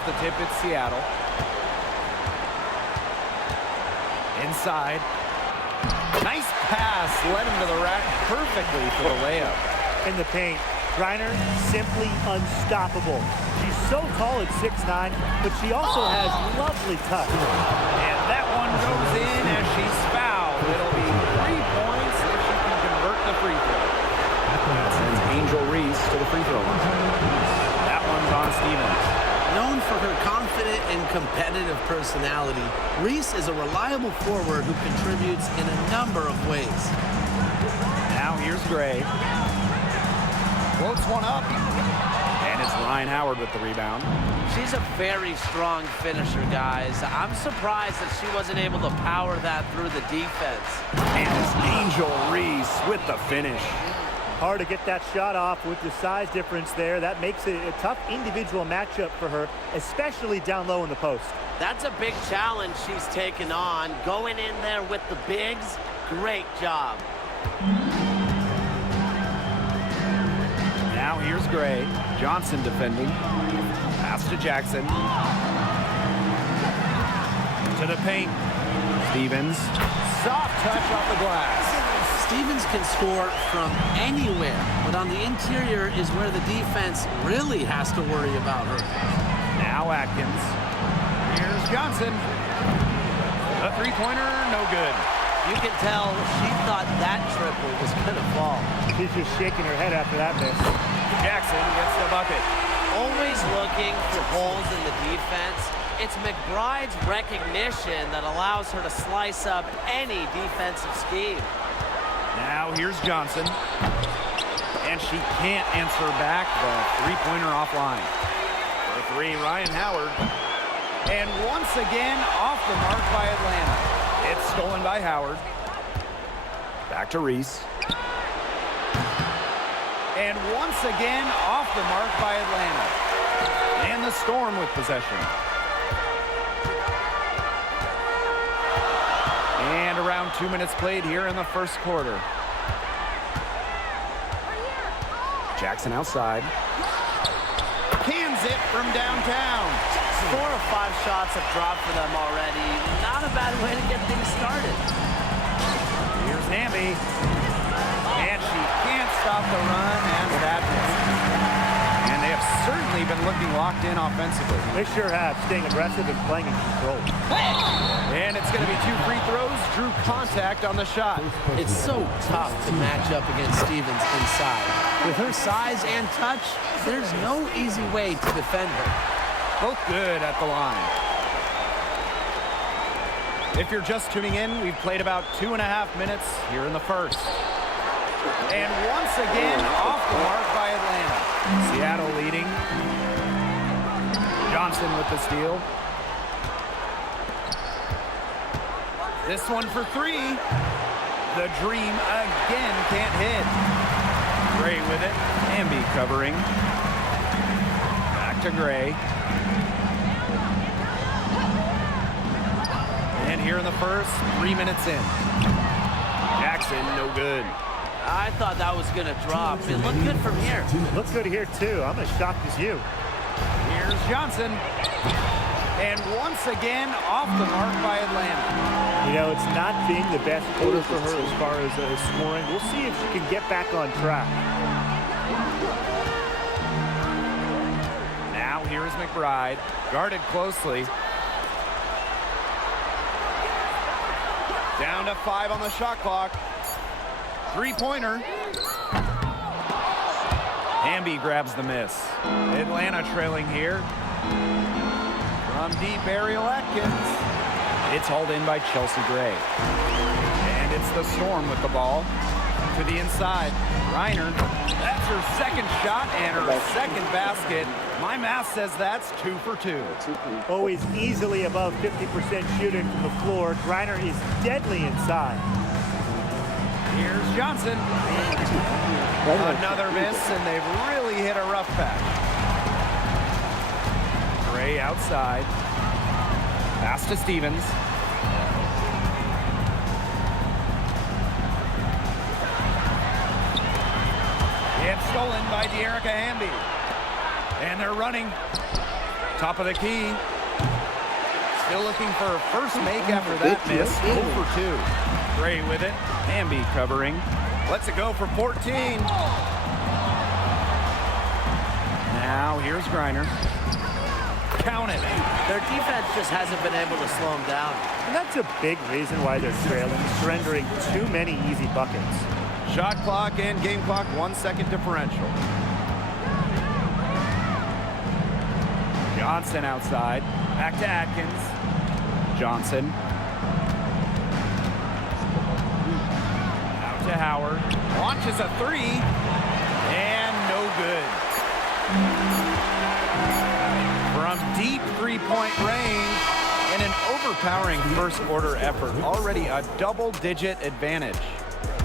off the tip, it's Seattle. Inside. Nice pass. Led him to the rack perfectly for the layup. In the paint, Griner simply unstoppable. She's so tall at 6'9", but she also has lovely touch. And that one goes in as she's fouled. It'll be 3 points if she can convert the free throw. That sends Angel Reese to the free throw line. That one's on Stevens. Known for her confident and competitive personality, Reese is a reliable forward who contributes in a number of ways. Now here's Gray. Floats one up. And it's Ryan Howard with the rebound. She's a very strong finisher, guys. I'm surprised that she wasn't able to power that through the defense. And it's Angel Reese with the finish. Hard to get that shot off with the size difference there. That makes it a tough individual matchup for her, especially down low in the post. That's a big challenge she's taken on. Going in there with the bigs, great job. Now here's Gray. Johnson defending. Pass to Jackson. To the paint. Stevens. Soft touch off the glass. Stevens can score from anywhere, but on the interior is where the defense really has to worry about her. Now Atkins. Here's Johnson. A three-pointer, no good. You can tell she thought that triple was going to fall. She's just shaking her head after that miss. Jackson gets the bucket. Always looking for holes in the defense. It's McBride's recognition that allows her to slice up any defensive scheme. Now here's Johnson. And she can't answer back the three-pointer offline. For three, Ryan Howard. And once again, off the mark by Atlanta. It's stolen by Howard. Back to Reese. And once again, off the mark by Atlanta. And the Storm with possession. And around 2 minutes played here in the first quarter. Jackson outside. Cans it from downtown. 4 or 5 shots have dropped for them already. Not a bad way to get things started. Here's Hamby. And she can't stop the run as that misses. And they have certainly been looking locked in offensively. They sure have, staying aggressive and playing in control. And it's going to be 2 free throws. Drew contact on the shot. It's so tough to match up against Stevens inside. With her size and touch, there's no easy way to defend her. Both good at the line. If you're just tuning in, we've played about 2.5 minutes here in the first. And once again, off the mark by Atlanta. Seattle leading. Johnson with the steal. This one for 3. The Dream again can't hit. Gray with it. Hamby covering. Back to Gray. And here in the first, 3 minutes in. Jackson, no good. I thought that was going to drop. It looked good from here. Looks good here, too. I'm as shocked as you. Here's Johnson. And once again, off the mark by Atlanta. You know, it's not being the best quarter for her as far as scoring. We'll see if she can get back on track. Now here is McBride, guarded closely. Down to 5 on the shot clock. Three-pointer. Hamby grabs the miss. Atlanta trailing here. From deep, Ariel Atkins. It's hauled in by Chelsea Gray. And it's the Storm with the ball. To the inside. Reiner. That's her second shot and her second basket. My math says that's 2 for 2. Always easily above 50% shooting from the floor. Griner is deadly inside. Here's Johnson. Another miss, and they've really hit a rough patch. Gray outside. Pass to Stevens. It's stolen by De'Erica Hamby. And they're running. Top of the key. Still looking for a first make after that miss. 0 for 2. Gray with it. Hamby covering. Lets it go for 14. Now here's Griner. Count it. Their defense just hasn't been able to slow them down. And that's a big reason why they're trailing, surrendering too many easy buckets. Shot clock and game clock 1 second differential. Johnson outside. Back to Atkins. Johnson. Out to Howard. Launches a 3. And no good. From deep three-point range and an overpowering first-quarter effort. Already a double-digit advantage.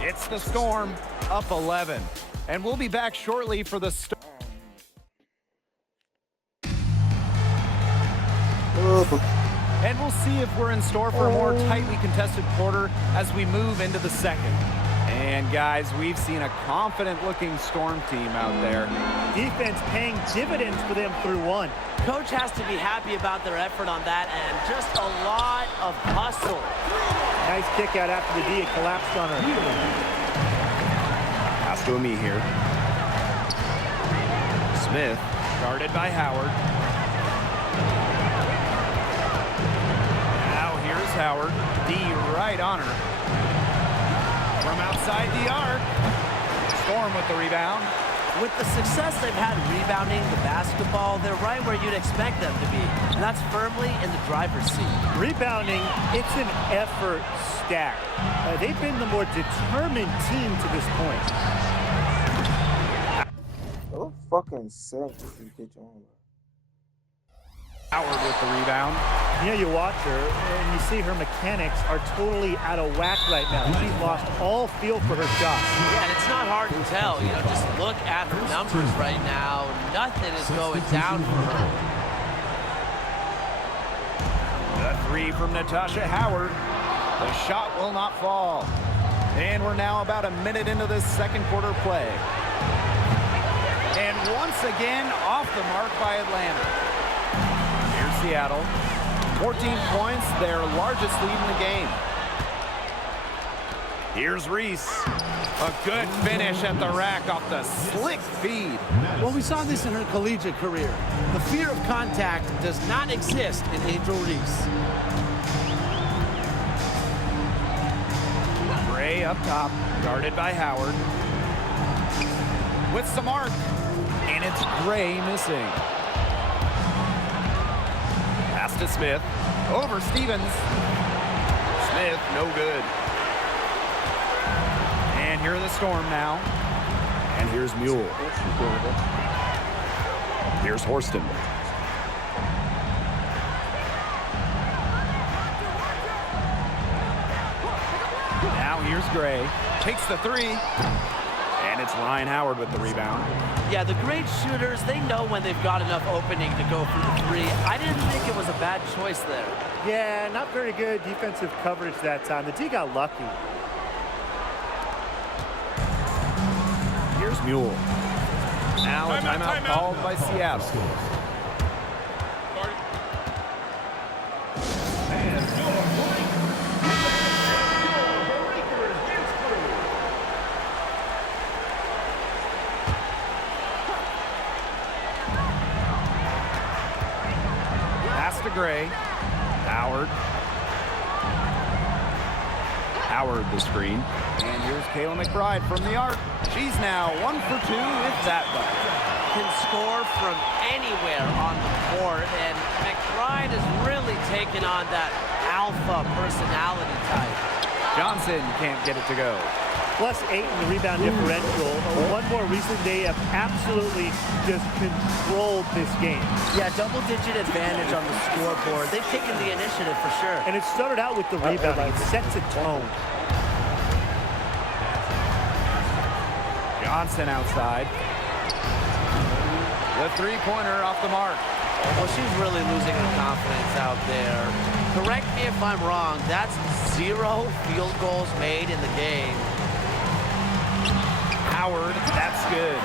It's the Storm, up 11. And we'll be back shortly for the Storm. And we'll see if we're in store for a more tightly contested quarter as we move into the second. And guys, we've seen a confident-looking Storm team out there. Defense paying dividends for them through one. Coach has to be happy about their effort on that end. Just a lot of hustle. Nice kick out after the D. It collapsed on her. Pass to me here. Smith, guarded by Howard. Now here's Howard. D right on her. From outside the arc. Storm with the rebound. With the success they've had rebounding the basketball, they're right where you'd expect them to be. And that's firmly in the driver's seat. Rebounding, it's an effort stack. They've been the more determined team to this point. Oh, fucking sick if you get your own. Howard with the rebound. You know, you watch her and you see her mechanics are totally out of whack right now. She's lost all feel for her shot. Yeah, and it's not hard to tell. You know, just look at her numbers right now. Nothing is going down for her. The 3 from Natasha Howard. The shot will not fall. And we're now about a minute into this second quarter play. And once again, off the mark by Atlanta. Here's Seattle. 14 points, their largest lead in the game. Here's Reese. A good finish at the rack off the slick feed. Well, we saw this in her collegiate career. The fear of contact does not exist in Angel Reese. Gray up top, guarded by Howard. With some arc, and it's Gray missing. Pass to Smith, over Stevens. Smith, no good. And here are the Storm now. And here's Mule. Here's Horston. Now here's Gray. Takes the 3. And it's Ryan Howard with the rebound. Yeah, the great shooters, they know when they've got enough opening to go for the 3. I didn't think it was a bad choice there. Yeah, not very good defensive coverage that time. The D got lucky. Here's Mule. Now a timeout called by Seattle. Pass to Gray. Howard. Howard the screen. And here's Kayla McBride from the arc. She's now 1 for 2 with that bucket. Can score from anywhere on the court, and McBride has really taken on that alpha personality type. Johnson can't get it to go. +8 in the rebound differential. One more reason they have absolutely just controlled this game. Yeah, double-digit advantage on the scoreboard. They've taken the initiative for sure. And it started out with the rebounding. It sets a tone. Johnson outside. The three-pointer off the mark. Well, she's really losing her confidence out there. Correct me if I'm wrong. That's 0 field goals made in the game. Howard, that's good.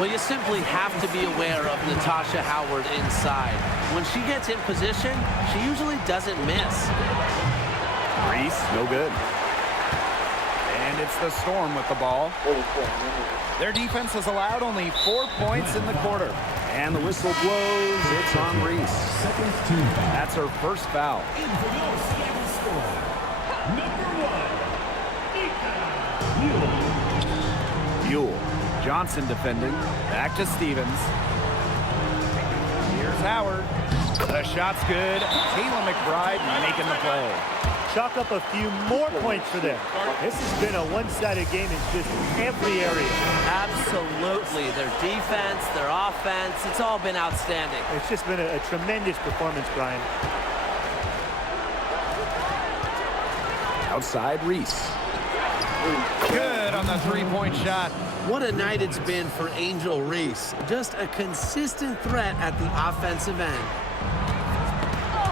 Well, you simply have to be aware of Natasha Howard inside. When she gets in position, she usually doesn't miss. Reese, no good. And it's the Storm with the ball. Their defense has allowed only 4 points in the quarter. And the whistle blows. It's on Reese. That's her first foul. Buell. Johnson defending. Back to Stevens. Here's Howard. The shot's good. Kayla McBride making the play. Chalk up a few more points for them. This has been a one-sided game in just every area. Absolutely. Their defense, their offense, it's all been outstanding. It's just been a tremendous performance, Brian. Outside Reese. Good on the three-point shot. What a night it's been for Angel Reese. Just a consistent threat at the offensive end.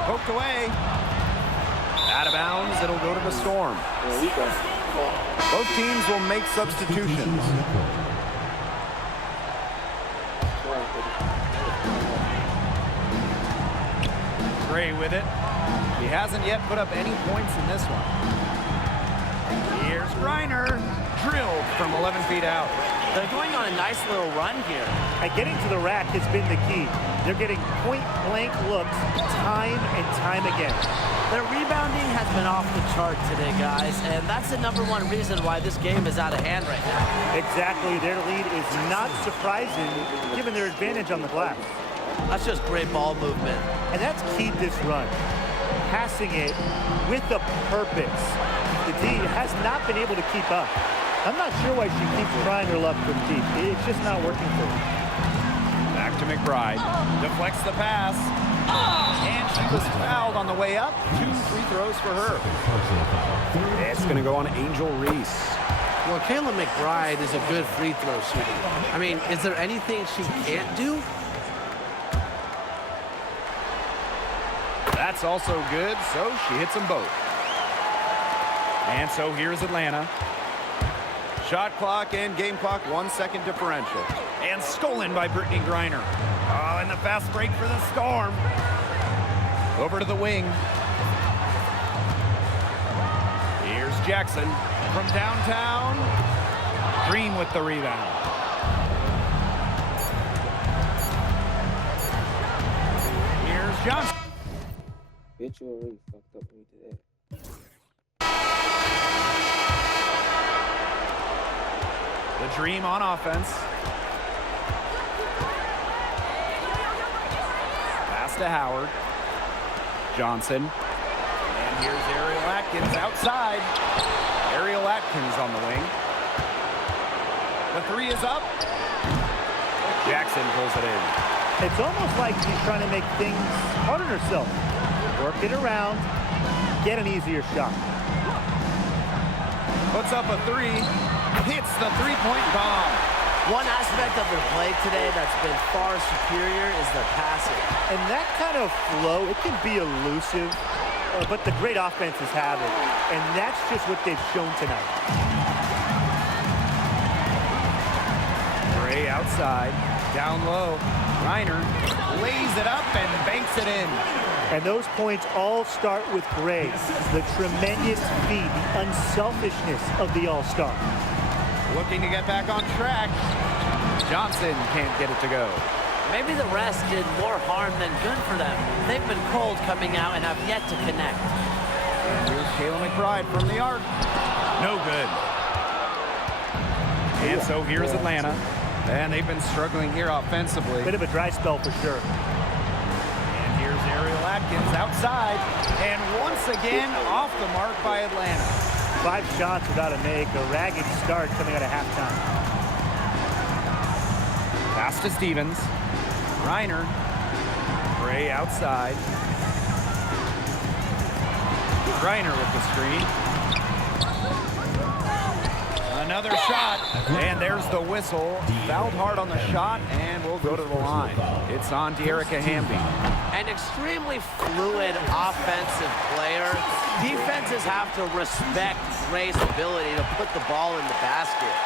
Poked away. Out of bounds, it'll go to the Storm. Both teams will make substitutions. Gray with it. He hasn't yet put up any points in this one. Here's Griner. Drilled from 11 feet out. They're going on a nice little run here. And getting to the rack has been the key. They're getting point-blank looks time and time again. Their rebounding has been off the chart today, guys, and that's the #1 reason why this game is out of hand right now. Exactly. Their lead is not surprising given their advantage on the glass. That's just great ball movement. And that's keyed this run. Passing it with a purpose. The D has not been able to keep up. I'm not sure why she keeps trying her luck from deep. It's just not working for her. Back to McBride. Deflects the pass. And she was fouled on the way up. 2 free throws for her. It's going to go on Angel Reese. Well, Kayla McBride is a good free throw shooter. I mean, is there anything she can't do? That's also good, so she hits them both. And so here's Atlanta. Shot clock and game clock 1 second differential. And stolen by Brittany Griner. Oh, and the fast break for the Storm. Over to the wing. Here's Jackson from downtown. Green with the rebound. Here's Johnson. Bitch, you already fucked up when you did that. The Dream on offense. Pass to Howard. Johnson. And here's Ariel Atkins outside. Ariel Atkins on the wing. The three is up. Jackson pulls it in. It's almost like she's trying to make things hard on herself. Work it around, get an easier shot. Puts up a three. Hits the three-point bomb. One aspect of their play today that's been far superior is their passing. And that kind of flow, it can be elusive, but the great offenses have it. And that's just what they've shown tonight. Gray outside, down low. Griner lays it up and banks it in. And those points all start with Gray. The tremendous feat, the unselfishness of the All-Star. Looking to get back on track. Johnson can't get it to go. Maybe the rest did more harm than good for them. They've been cold coming out and have yet to connect. And here's Kayla McBride from the arc. No good. And so here's Atlanta. And they've been struggling here offensively. Bit of a dry spell for sure. And here's Ariel Atkins outside. And once again, off the mark by Atlanta. 5 shots without a make. A ragged start coming out of halftime. Pass to Stevens. Griner. Gray outside. Griner with the screen. Another shot, and there's the whistle. Fouled hard on the shot, and we'll go to the line. It's on to Erica Hamby. An extremely fluid offensive player. Defenses have to respect Gray's ability to put the ball in the basket.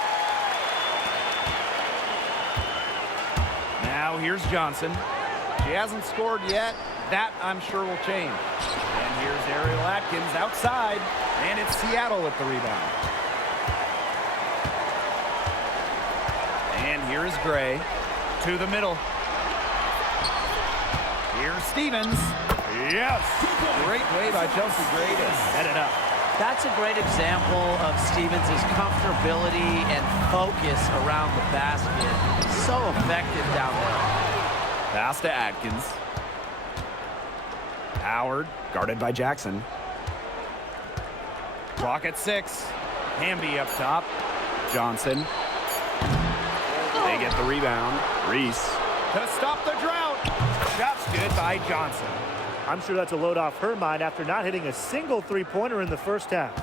Now here's Johnson. She hasn't scored yet. That, I'm sure, will change. And here's Ariel Atkins outside, and it's Seattle with the rebound. And here's Gray to the middle. Here's Stevens. Yes! Great play by Chelsea Gray to set it up. That's a great example of Stevens' comfortability and focus around the basket. So effective down there. Pass to Atkins. Howard, guarded by Jackson. Clock at 6. Hamby up top. Johnson. They get the rebound. Reese to stop the drought. Shot's good by Johnson. I'm sure that's a load off her mind after not hitting a single three-pointer in the first half.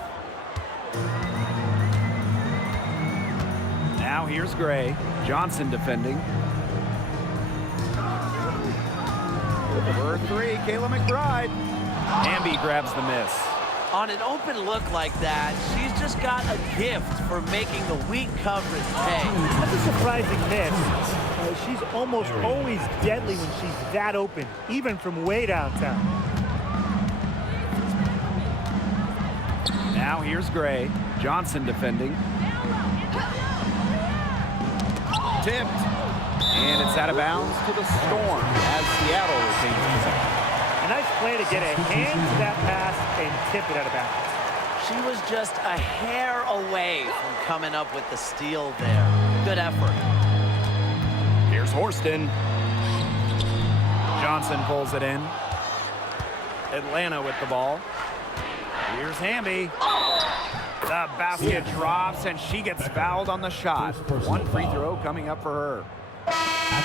Now here's Gray. Johnson defending. For 3, Kayla McBride. Hamby grabs the miss. On an open look like that, she's just got a gift for making the weak coverage pay. That's a surprising miss. She's almost always deadly when she's that open, even from way downtown. Now here's Gray. Johnson defending. Tipped. And it's out of bounds to the Storm as Seattle retains possession. A nice play to get a hand to that pass and tip it out of bounds. She was just a hair away from coming up with the steal there. Good effort. Here's Horston. Johnson pulls it in. Atlanta with the ball. Here's Hamby. The basket drops, and she gets fouled on the shot. One free throw coming up for her.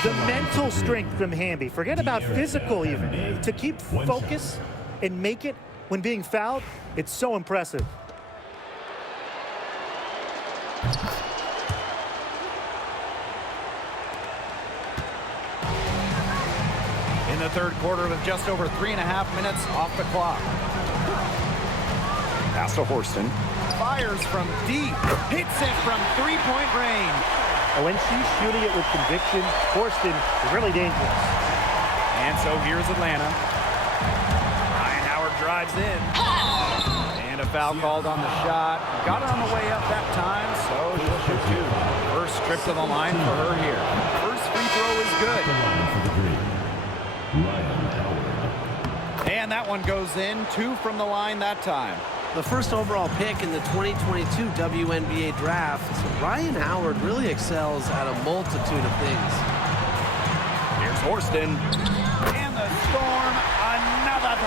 The mental strength from Hamby, forget about physical even, to keep focus and make it when being fouled, it's so impressive. In the third quarter with just over 3.5 minutes off the clock. Pass to Horston. Fires from deep. Hits it from three-point range. And when she's shooting it with conviction, Horston is really dangerous. And so here's Atlanta. Ryan Howard drives in. And a foul called on the shot. Got it on the way up that time, so she'll shoot 2. First trip to the line for her here. First free throw is good. And that one goes in. 2 from the line that time. The first overall pick in the 2022 WNBA draft, Ryan Howard really excels at a multitude of things. Here's Horston. And the Storm, another 3.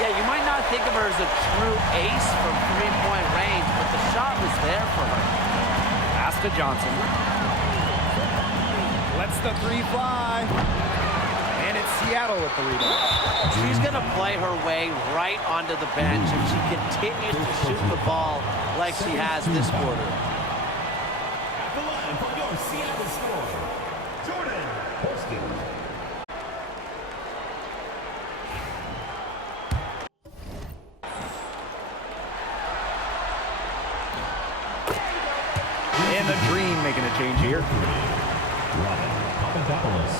Yeah, you might not think of her as a true ace from three-point range, but the shot was there for her. Pass to Johnson. Lets the 3 fly. And it's Seattle with the rebound. She's going to play her way right onto the bench if she continues to shoot the ball like she has this quarter. At the line for your Seattle Storm, Jordan Horston. And the Dream making a change here. Robin Papadopoulos.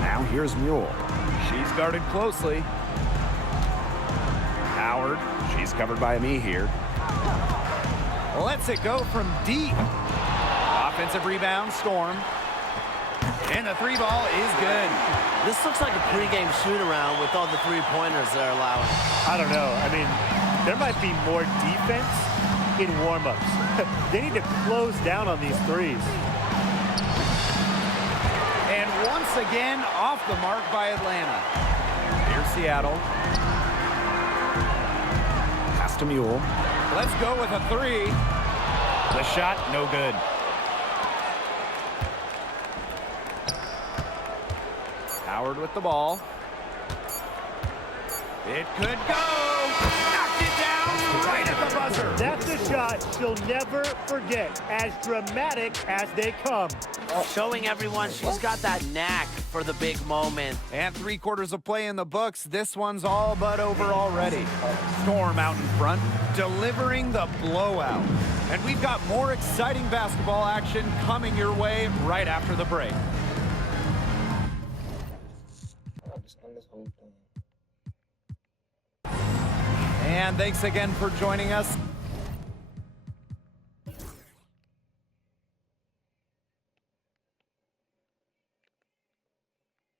Now here's Mule. She's guarded closely. Howard, she's covered by me here. Lets it go from deep. Offensive rebound, Storm. And the 3 ball is good. This looks like a pregame shoot-around with all the three-pointers they're allowing. I don't know. I mean, there might be more defense in warm-ups. They need to close down on these threes. And once again, off the mark by Atlanta. Here's Seattle. Pass to Mule. Let's go with a 3. The shot, no good. Howard with the ball. It could go. Knocked it down right at the buzzer. That's a shot she'll never forget, as dramatic as they come. Showing everyone she's got that knack for the big moment. And 3 quarters of play in the books. This one's all but over already. Storm out in front. delivering the blowout. And we've got more exciting basketball action coming your way right after the break. Just on this whole thing. And thanks again for joining us.